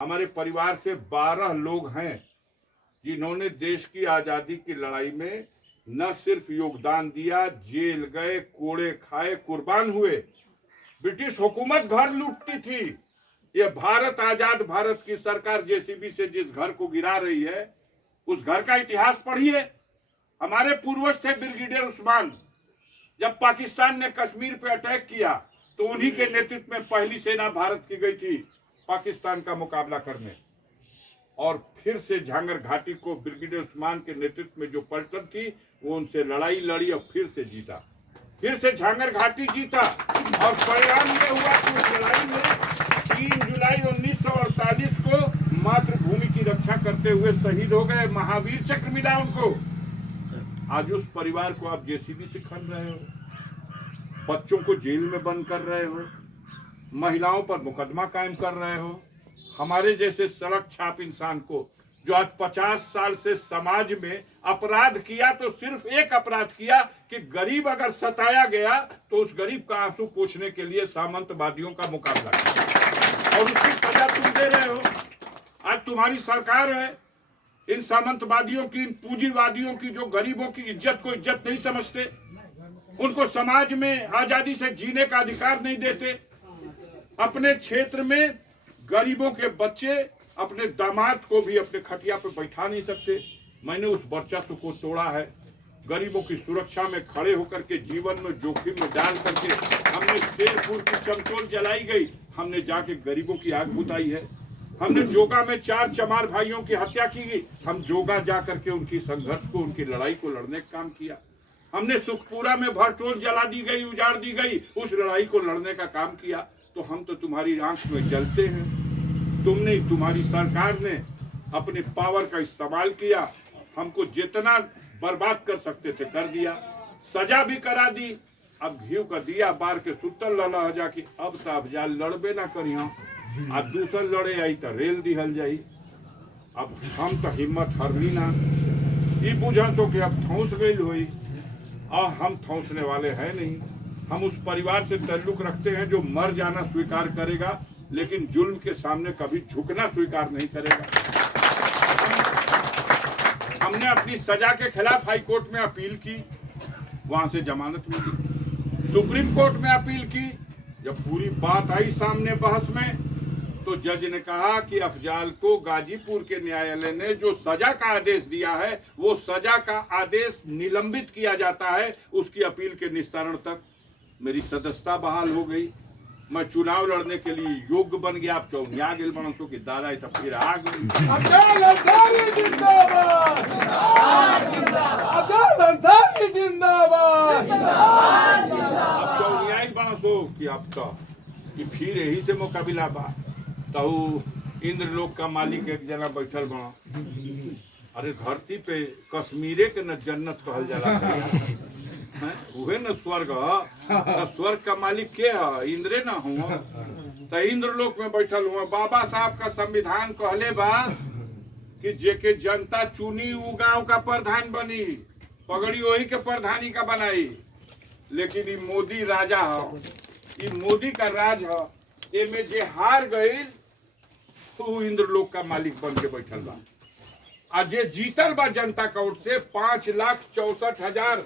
हमारे परिवार से 12 लोग हैं जिन्होंने देश की आजादी की लड़ाई में न सिर्फ योगदान दिया, जेल गए, कोड़े खाए, कुर्बान हुए। ब्रिटिश हुकूमत घर लूटती थी। ये भारत आजाद भारत की सरकार जेसीबी से जिस घर को गिरा रही है, उस घर का इतिहास पढ़िए। हमारे पूर्वज थे ब्रिगेडियर उस्मान। जब पाकिस्तान ने कश्मीर पे अटैक किया तो उन्हीं के नेतृत्व में पहली सेना भारत की गई थी पाकिस्तान का मुकाबला करने। और फिर से झांगर घाटी को ब्रिगेडियर उस्मान के नेतृत्व में जो पलटन थी वो उनसे लड़ाई लड़ी और फिर से जीता। फिर से झांगर घाटी जीता और परिणाम ये हुआ कि उस लड़ाई में 3 जुलाई 1948 को मातृभूमि की रक्षा करते हुए शहीद हो गए। महावीर चक्र मिला उनको। आज उस परिवार को आप जेसीबी से खन रहे हो, बच्चों को जेल में बंद कर रहे हो, महिलाओं पर मुकदमा कायम कर रहे हो। हमारे जैसे सड़क छाप इंसान को जो आज 50 साल से समाज में अपराध किया, तो सिर्फ एक अपराध किया कि गरीब अगर सताया गया तो उस गरीब का आंसू पोंछने के लिए सामंतवादियों का मुकाबला किया और उसकी सजा तुम दे रहे हो। आज तुम्हारी सरकार है। इन सामंतवादियों की, इन पूंजीवादियों की जो गरीबों की इज्जत को इज्जत नहीं समझते, उनको समाज में आजादी से जीने का अधिकार नहीं देते। अपने क्षेत्र में गरीबों के बच्चे अपने दामाद को भी अपने खटिया पे बैठा नहीं सकते। मैंने उस वर्चस्व को तोड़ा है। गरीबों की सुरक्षा में खड़े होकर के जीवन में जोखिम में डाल करके हमने शेरपुर की चमचोल जलाई गई, हमने जाके गरीबों की आग बुताई है। हमने जोगा में 4 चमार भाइयों की हत्या की गई, हम जोगा जा करके उनकी संघर्ष को, उनकी लड़ाई को लड़ने का काम किया। हमने सुखपुरा में भरटोल जला दी गई, उजाड़ दी गई, उस लड़ाई को लड़ने का काम किया। तो हम तो तुम्हारी आंख में जलते हैं। तुमने, तुम्हारी सरकार ने अपने पावर का इस्तेमाल किया, हमको जितना बर्बाद कर सकते थे कर दिया, सजा भी करा दी। अब घी का दिया बार के सुतल लला हो जाके अब तो अफजाल लड़बे ना करियो, अब दूसर लड़े आई तो रेल दिहल जाई। अब हम तो हिम्मत हरली ना, ये बुझा सो कि अब ठौस गई हुई, और हम ठौसने वाले हैं नहीं। हम उस परिवार से ताल्लुक रखते हैं जो मर जाना स्वीकार करेगा लेकिन जुल्म के सामने कभी झुकना स्वीकार नहीं करेगा। हमने अपनी सजा के खिलाफ हाई कोर्ट में अपील की, वहां से जमानत मिली। सुप्रीम कोर्ट में अपील की। जब पूरी बात आई सामने बहस में तो जज ने कहा कि अफजाल को गाजीपुर के न्यायालय ने जो सजा का आदेश दिया है वो सजा का आदेश निलंबित किया जाता है, उसकी अपील के निस्तारण तक। मेरी सदस्यता बहाल हो गई, मैं चुनाव लड़ने के लिए योग्य बन गया। आप चौनिया गिल बनो तो कि दादा तब फिर आ गई। अब चौनिया बनो सो कि अब तो कि फिर यही से मुकाबिला बा। तो इंद्रलोक का मालिक एक जना बैठल बनो। अरे धरती पे कश्मीरे के न जन्नत कहल जाला, उहे न स्वर्ग। स्वर्ग का मालिक के है? इंद्रे न हुआ। तो इंद्रलोक में बैठल हुआ। बाबा साहब का संविधान कहले बा कि जेके जनता चुनी उ गांव का प्रधान बनी, पगड़ी वही के प्रधानी का बनाई। लेकिन ये मोदी राजा है, ये मोदी का राज है। ये में जे हार गई तो इंद्रलोक का मालिक बन के बैठल बा। आज जे जीतल बा जनता का वोट से 5,64,000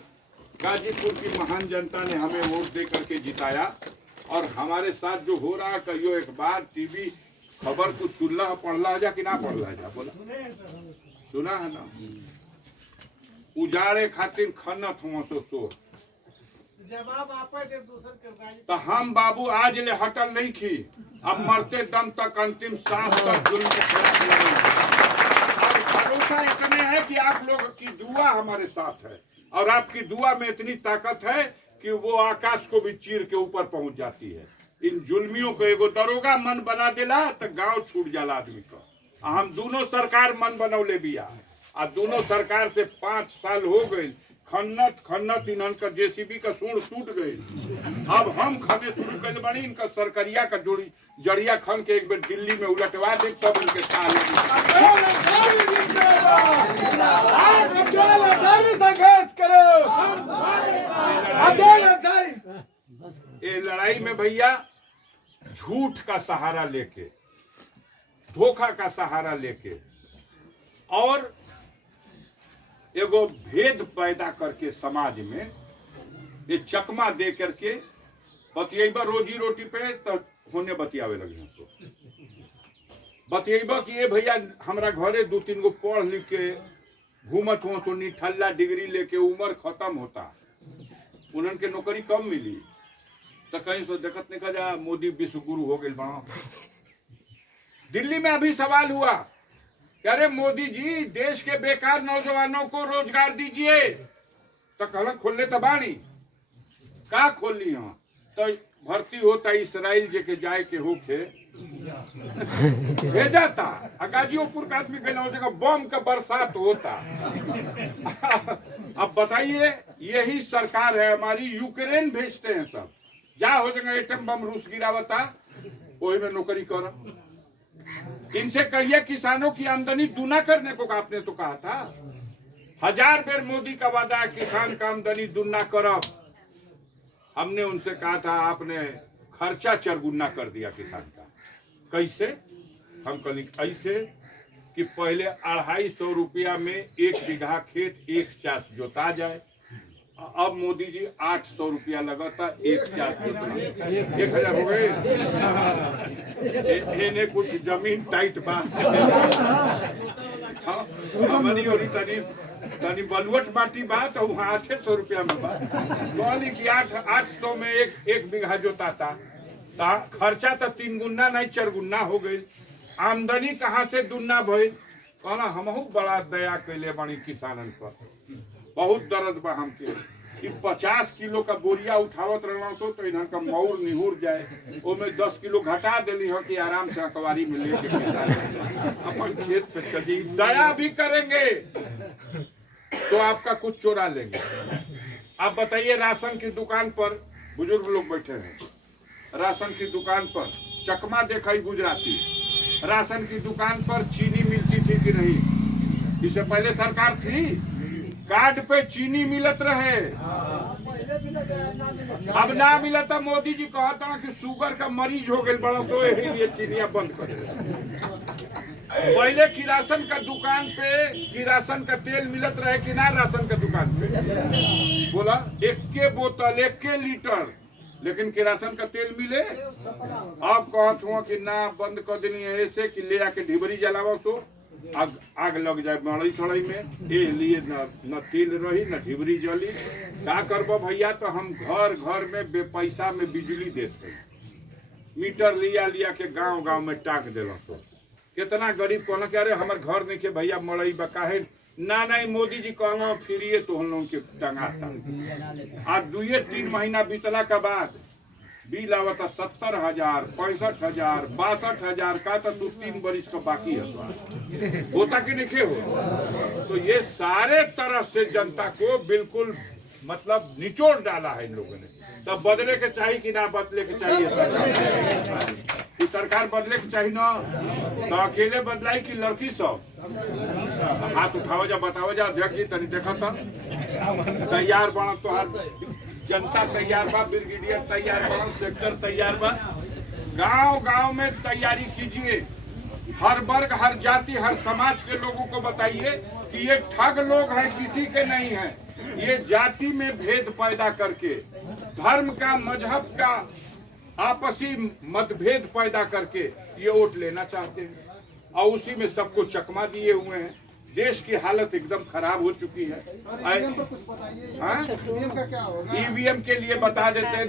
गाजीपुर की महान जनता ने हमें वोट दे करके जिताया। और हमारे साथ जो हो रहा है, कहियो एक बार टीवी खबर कुछ सुनला पढ़ला जा कि ना पढ़ला जा? बोला सुना है ना? उजाड़े खातिर खन्नत हुआ सो जवाब आप तो हम बाबू आज ले हटल नहीं खी। अब मरते दम तक, अंतिम सांस तक जुल्म के खिलाफ लड़ेंगे। और भरोसा इतने है कि आप लोग की दुआ हमारे साथ है, और आपकी दुआ में इतनी ताकत है कि वो आकाश को भी चीर के ऊपर पहुंच जाती है। इन जुल्मियों को एगो दरोगा मन बना देला तो गांव छूट जाला आदमी को। हम दोनों सरकार मन बनौले बिया, आ दोनों सरकार से 5 साल हो गए। खन्नत इन्हन का जेसीबी का सूंड टूट गई। अब हम खने शुरू कर बनी। इनका सरकरिया का जोड़ी जड़िया खन के एक बार दिल्ली में उलटवा दे तब इनके साल ये लड़ाई में भैया झूठ का सहारा लेके धोखा का सहारा लेके और एगो भेद पैदा करके समाज में ये चकमा दे करके बतियेबा रोजी रोटी पे तो होने बतियावे लगे तो बतियेबा कि ये भैया हमरा घरे 2-3 गो पढ़ लिख के घूमत हो तो निठल्ला डिग्री लेके उम्र खत्म होता उन्हन के नौकरी कम मिली तो कहीं से देखत नहीं खा जा मोदी विश्व गुरु हो गए बना। दिल्ली में अभी सवाल हुआ कि अरे मोदी जी देश के बेकार नौजवानों को रोजगार दीजिए तो कहला खोलने तबानी का खोली हाँ तो भर्ती होता इसराइल जे के जाए के होके भेजा था गाजियोपुर का आदमी गए जगह बम का बरसात होता। अब बताइए यही सरकार है हमारी यूक्रेन भेजते हैं सब जा हो जाएगा एटम बम रूस गिरावता वही में नौकरी करो। इनसे कहिए किसानों की आमदनी दूना करने को आपने तो कहा था 1000 बेर मोदी का वादा है किसान का आमदनी दूना करब। हमने उनसे कहा था आपने खर्चा चरगुना कर दिया किसान का। कैसे? हम कल ऐसे कि पहले 250 रुपया में 1 बीघा खेत 1 चास जोता जाए। अब मोदी जी 800 रुपया लगाता 1 चास जोतना 1000 हो गए। इन्हें कुछ जमीन टाइट बा हमारी और तनी बलुअट माटी बा तो वहाँ 800 रुपया में बा कहली कि 800 में एक बीघा जोताता खर्चा तो 3 गुना नहीं 4 गुना हो गई। आमदनी कहाँ से दुना भई कहना हमहू बड़ा दया कैले बनी किसानन पर बहुत दर्द बा हमके कि 50 किलो का बोरिया उठावत रहना तो इन्हन का मौर निहुर जाए वो में 10 किलो घटा दिली हो कि आराम से अखबारी में लेके किसान अपन खेत पे चली दया भी करेंगे तो आपका कुछ चोरा लेंगे। आप बताइए राशन की दुकान पर बुजुर्ग लोग बैठे हैं राशन की दुकान पर चकमा देखा गुजराती राशन की दुकान पर चीनी मिलती थी कि नहीं? इससे पहले सरकार थी कार्ड पे चीनी मिलत रहे अब ना मिला था। मोदी जी कहता कि शुगर का मरीज हो गए बड़ा तो ये चीनिया बंद कर पहले किरासन का दुकान पे किरासन का तेल मिलत रहे कि ना राशन का दुकान पे बोला 1 बोतल 1 लीटर लेकिन किरासन का तेल मिले। अब कहत हुआ कि ना बंद कर देनी है ऐसे कि ले आके ढिबरी जलावा सो आग लग जाए मड़ई सड़ई में ये लिए न तेल रही न ढिबरी जली का करबो भैया। तो हम घर घर में पैसा में बिजली देते मीटर लिया के गांव में टाक दिल तो कितना गरीब कहना कि अरे हमारे घर नहीं के भैया मड़ई बकाहे ना नहीं मोदी जी कहना फिर तो हम लोग के टंगाता। आज 2-3 महीना बीतला के बाद बिल आवता 70,000 65,000 62,000 का तो 2-3 बरिस का बाकी है होता कि नहीं हो। तो ये सारे तरह से जनता को बिल्कुल मतलब निचोड़ डाला है इन लोगों ने। तब बदले के चाहिए कि ना बदले के चाहिए सरकार बदले के चाहिए ना तो अकेले बदलाई की लड़की सब हाथ उठाओ जा बताओ जा अध्यक्ष जी तनी देखा था तैयार बना तो हर जनता तैयार बा ब्रिगेडियर तैयार बा सेक्टर तैयार बा गांव में तैयारी कीजिए। हर वर्ग हर जाति हर समाज के लोगों को बताइए कि ये ठग लोग हैं किसी के नहीं है। ये जाति में भेद पैदा करके धर्म का मजहब का आपसी मतभेद पैदा करके ये वोट लेना चाहते हैं और उसी में सबको चकमा दिए हुए हैं। देश की हालत एकदम खराब हो चुकी है। ईवीएम का क्या होगा? ईवीएम के लिए बता देते हैं।